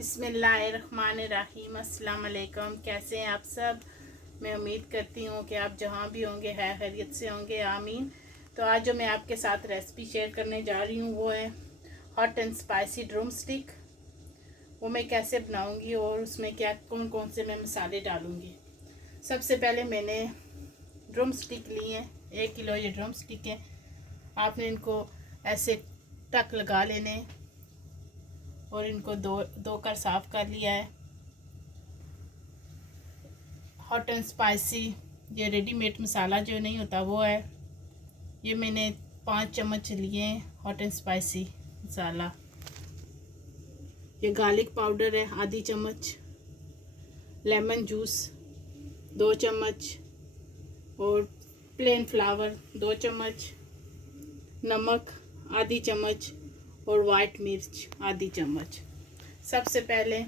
बिस्मिल्लाहिर्रहमानिर्रहीम। अस्सलाम वालेकुम। कैसे हैं आप सब? मैं उम्मीद करती हूँ कि आप जहाँ भी होंगे खैरियत से होंगे, आमीन। तो आज जो मैं आपके साथ रेसिपी शेयर करने जा रही हूँ वो है hot and spicy drum stick. वो मैं कैसे बनाऊँगी और उसमें क्या कौन कौन से मैं मसाले डालूँगी। सबसे पहले मैंने ड्रम स्टिक ली हैं, 1 किलो ये ड्रम स्टिक है। आपने इनको ऐसे टक लगा लेने और इनको दो कर साफ़ कर लिया है। हॉट एंड स्पाइसी ये रेडीमेड मसाला जो नहीं होता वो है। ये मैंने 5 चम्मच लिए हॉट एंड स्पाइसी मसाला। ये गार्लिक पाउडर है आधी चम्मच, लेमन जूस 2 चम्मच और प्लेन फ्लावर 2 चम्मच, नमक आधी चम्मच और वाइट मिर्च आधी चम्मच। सबसे पहले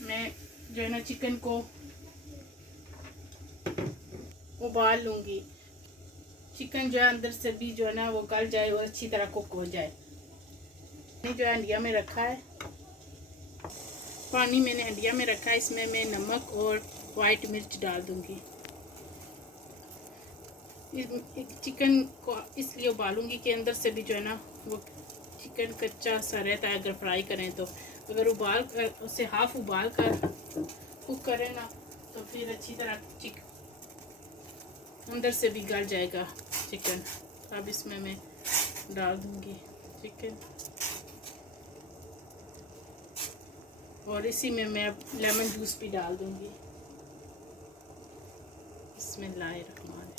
मैं जो है ना चिकन को उबाल लूँगी। चिकन जो है अंदर से भी जो है ना वो गल जाए और अच्छी तरह कुक हो जाए। जो है हंडिया में रखा है, पानी मैंने हंडिया में रखा है। इसमें मैं नमक और वाइट मिर्च डाल दूँगी। चिकन को इसलिए उबालूँगी कि अंदर से भी जो है ना वो चिकन कच्चा सा रहता है अगर फ्राई करें तो। अगर उबाल कर उसे हाफ उबाल कर कुक करें ना तो फिर अच्छी तरह अंदर से भी गल जाएगा चिकन। अब इसमें मैं डाल दूँगी चिकन और इसी में मैं अब लेमन जूस भी डाल दूँगी। बिस्मिल्लाहिर्रहमानिर्रहीम।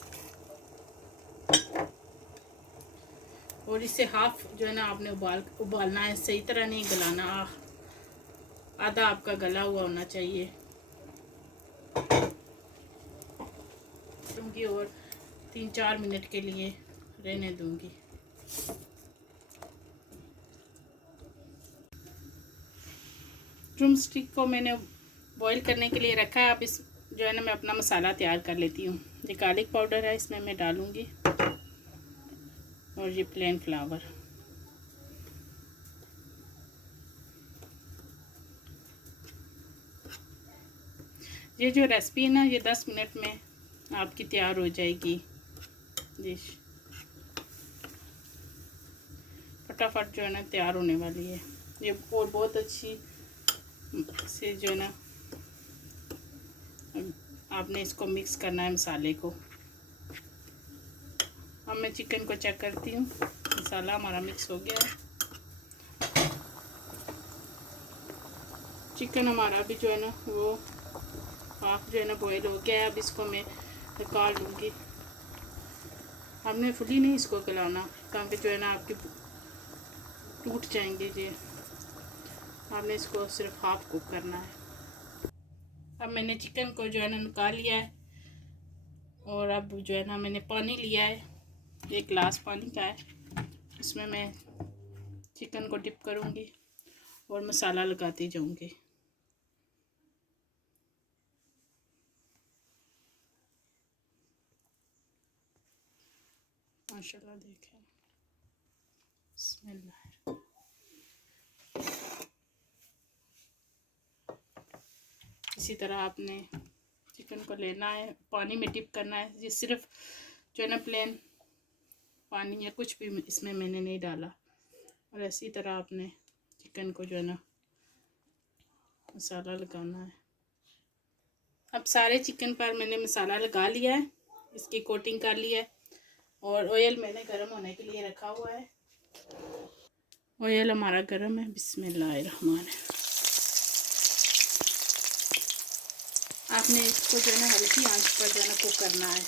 और इसे हाफ जो है ना आपने उबालना है, सही तरह नहीं गलाना। आधा आपका गला हुआ होना चाहिए। दूँगी और 3-4 मिनट के लिए रहने दूँगी। ड्रम स्टिक को मैंने बॉईल करने के लिए रखा है। अब इस जो है ना मैं अपना मसाला तैयार कर लेती हूँ। ये गार्लिक पाउडर है, इसमें मैं डालूँगी और ये प्लेन फ्लावर। ये जो रेसिपी है ना ये 10 मिनट में आपकी तैयार हो जाएगी डिश। फटाफट जो है ना तैयार होने वाली है ये और बहुत अच्छी से जो है ना आपने इसको मिक्स करना है मसाले को। अब मैं चिकन को चेक करती हूँ। मसाला हमारा मिक्स हो गया है। चिकन हमारा भी जो है ना वो हाफ जो है ना बॉईल हो गया है। अब इसको मैं निकाल लूँगी। हमने फुली नहीं इसको गलाना क्योंकि जो है ना आपके टूट जाएंगे जी। आपने इसको सिर्फ हाफ कुक करना है। अब मैंने चिकन को जो है ना निकाल लिया है और अब जो है ना मैंने पानी लिया है, 1 गिलास पानी का है। इसमें मैं चिकन को डिप करूँगी और मसाला लगाती जाऊँगी। माशाल्लाह देखें। बिस्मिल्लाह। इसी तरह आपने चिकन को लेना है, पानी में डिप करना है। ये सिर्फ जो है ना प्लेन पानी या कुछ भी इसमें मैंने नहीं डाला। और इसी तरह आपने चिकन को जो है ना मसाला लगाना है। अब सारे चिकन पर मैंने मसाला लगा लिया है, इसकी कोटिंग कर ली है। और ऑयल मैंने गर्म होने के लिए रखा हुआ है। ऑयल हमारा गर्म है। बिस्मिल्लाहिर्रहमानिर्रहीम। आपने इसको जो है ना हल्की आंच पर जो है ना कुक करना है।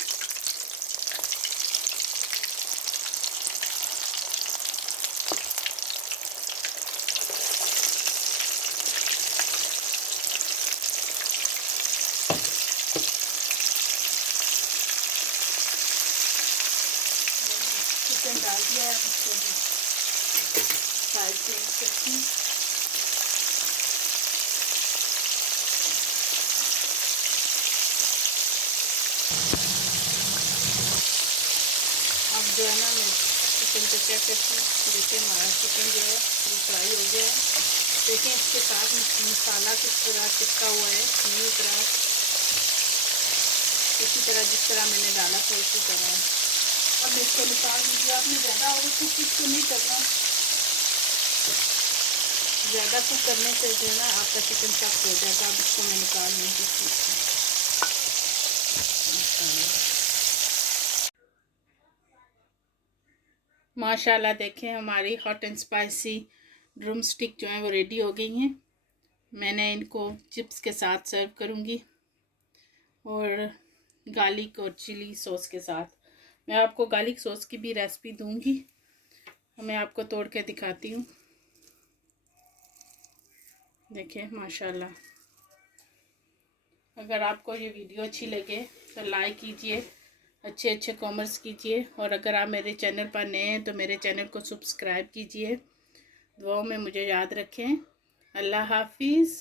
चिकन डाल दिया है, इसको साइड चेंज करती हूँ। अब जो है ना मैं चिकन को चेक करती हूँ। देखिए हमारा चिकन जो है वो फ्राई हो गया है। देखें इसके साथ मसाला किस तरह चिपका हुआ है, नहीं उतरा, इसी तरह जिस तरह मैंने डाला था उसी तरह। अब इसको निकाल दीजिए। आपने ज़्यादा और कुक इसको नहीं करना, ज़्यादा कुक करने से जो है ना आपका चिकन सख्त हो जाएगा। अब इसको मैं निकाल लूँगी। माशाल्लाह देखें हमारी hot and spicy drum stick जो है वो रेडी हो गई हैं। मैंने इनको चिप्स के साथ सर्व करूँगी और गार्लिक और चिली सॉस के साथ। मैं आपको गार्लिक सॉस की भी रेसिपी दूँगी, मैं आपको तोड़ के दिखाती हूँ। देखिए माशाल्लाह। अगर आपको ये वीडियो अच्छी लगे तो लाइक कीजिए, अच्छे अच्छे कमेंट्स कीजिए, और अगर आप मेरे चैनल पर नए हैं तो मेरे चैनल को सब्सक्राइब कीजिए। दुआओं में मुझे याद रखें। अल्लाह हाफिज़।